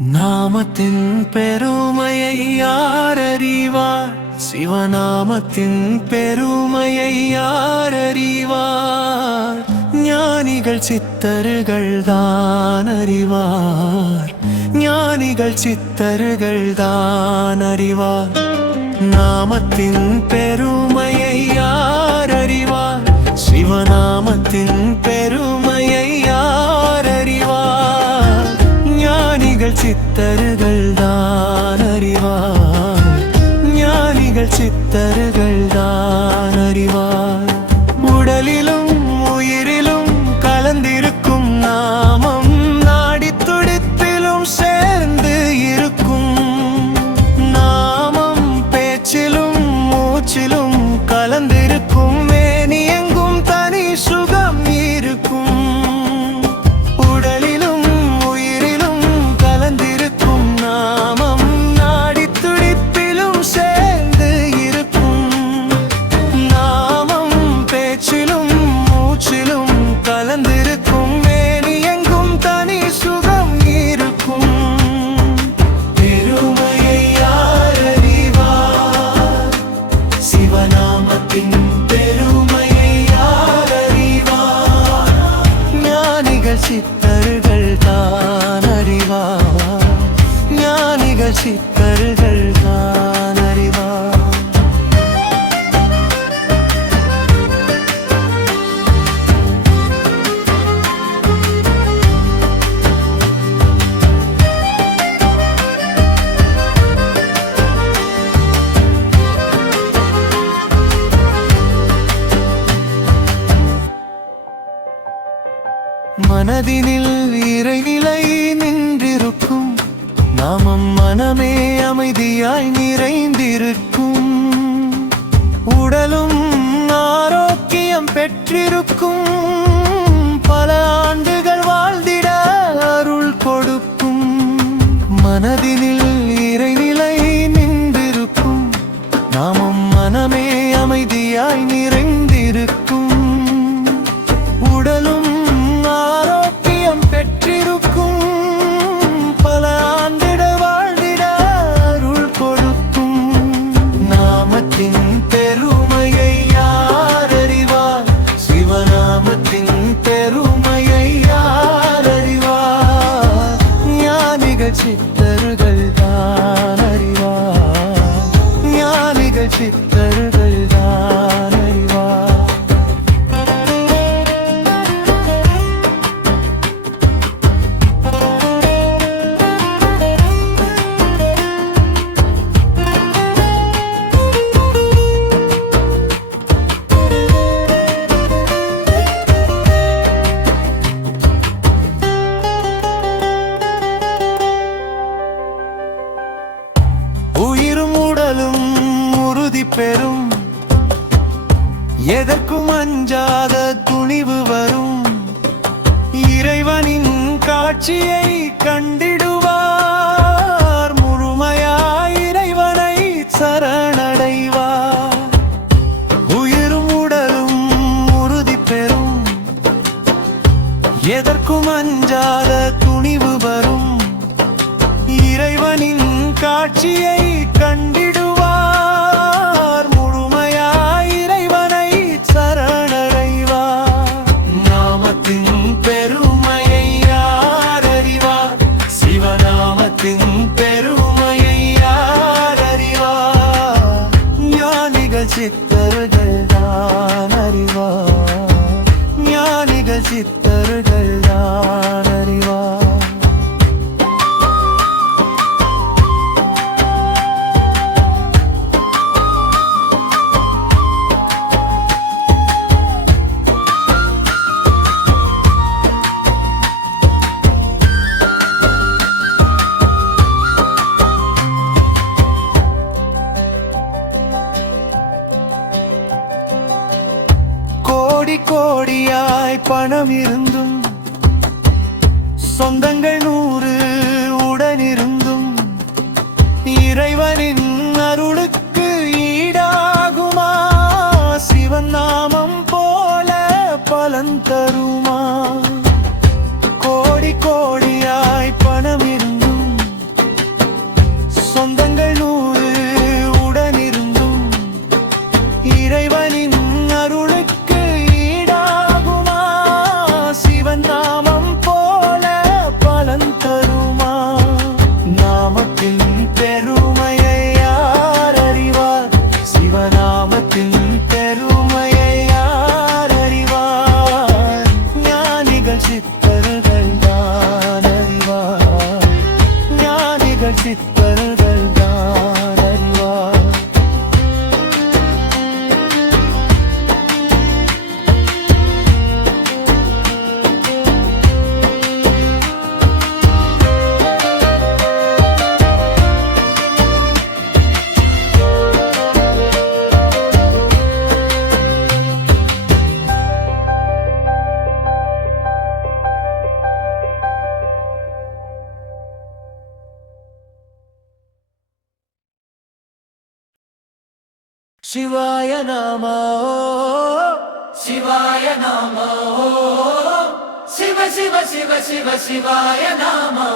நாமத்தின் பெருமையை யார் அறிவார்? சிவநாமத்தின் பெருமையை யார் அறிவார்? ஞானிகள் சித்தர்கள் தான் அறிவார். ஞானிகள் சித்தர்கள் தான் அறிவார். நாமத்தின் பெருமையை யார் அறிவார்? சிவநாமத்தின் பெருமையை யார் அறிவார்? ஞானிகள் சித்தர்கள் தான் அறிவார். ஞானிகள் சித்தர்கள் தான் அறிவார். உடலிலும் உயிரிலும் கலந்திருக்கும் நாமம் நாடி துடிப்பிலும் சேர்ந்து இருக்கும். நாமம் பேச்சிலும் மூச்சிலும் கலந்திருக்கும். மேனி எங்கும் தனி சுகம் இருக்கும். உடலிலும் உயிரிலும் கலந்திருக்கும் நாமம் நாடி துடிப்பிலும் சேர்ந்து இருக்கும். நாமம் பேச்சிலும் மூச்சிலும் கலந்திருக்கும். மேனி எங்கும் தனி சுகம் இருக்கும். பெருமையை யார் அறிவார்? சிவநாமத்தின் பெருமையை யார் அறிவார்? ஞானிகள் சித்தர்கள் தான் அறிவார். ஞானிகள் சித்தர்கள் தான் அறிவார். மனதினில் இறைநிலை நின்றிருக்கும். நாமம் மனமே அமைதியாய் நிறைந்திருக்கும். உடலும் ஆரோக்கியம் பெற்றிருக்கும். பல ஆண்டுகள் வாழ்ந்திட அருள் கொடுக்கும். மனதினில் இறைநிலை நின்றிருக்கும். நாமம் மனமே அமைதியாய் நிறைந்திருக்கும். உடலும் ஆரோக்கியம் பெற்றிருக்கும். பல ஆண்டிட வாழ்ந்திட அருள் கொடுக்கும். நாமத்தின் பெருமையை யார் அறிவார்? சிவநாமத்தின் பெருமையை யார் அறிவார்? ஞானிகள் சித்தர்கள் தான் அறிவார். ஞானிகள் சித்தர்கள் தான் அறிவார். உயிரும் உடலும் உறுதி பெறும். எதற்கும் அஞ்சாத துணிவு வரும். இறைவனின் காட்சியை கண்டிடுவார். முழுமையாய் இறைவனை சரணடைவார். உயிரும் உடலும் உறுதி பெறும். எதற்கும் அஞ்சாத துணிவு வரும். இறைவனின் காட்சியை கண்டிடுவார். முழுமையாய் இறைவனை சரணடைவார். நாமத்தின் பெருமையை யார் அறிவார்? சிவநாமத்தின் பெருமையை யார் அறிவார்? ஞானிகள் சித்தர்கள் தான் அறிவார். ஞானிகள் சித்தர்கள் தான் அறிவார். கோடி கோடியாய் பணம் இருந்தும், சொந்தங்கள் 100 உடனிருந்தும், இறைவனின் அருளுக்கு ஈடாகுமா? சிவன் நாமம் போல பலன் தருமா? கோடி கோடியாய் பணம் இருந்தும், சிவாய நமோ சிவாய நமோ சிவ சிவ சிவ சிவ சிவாய நமோ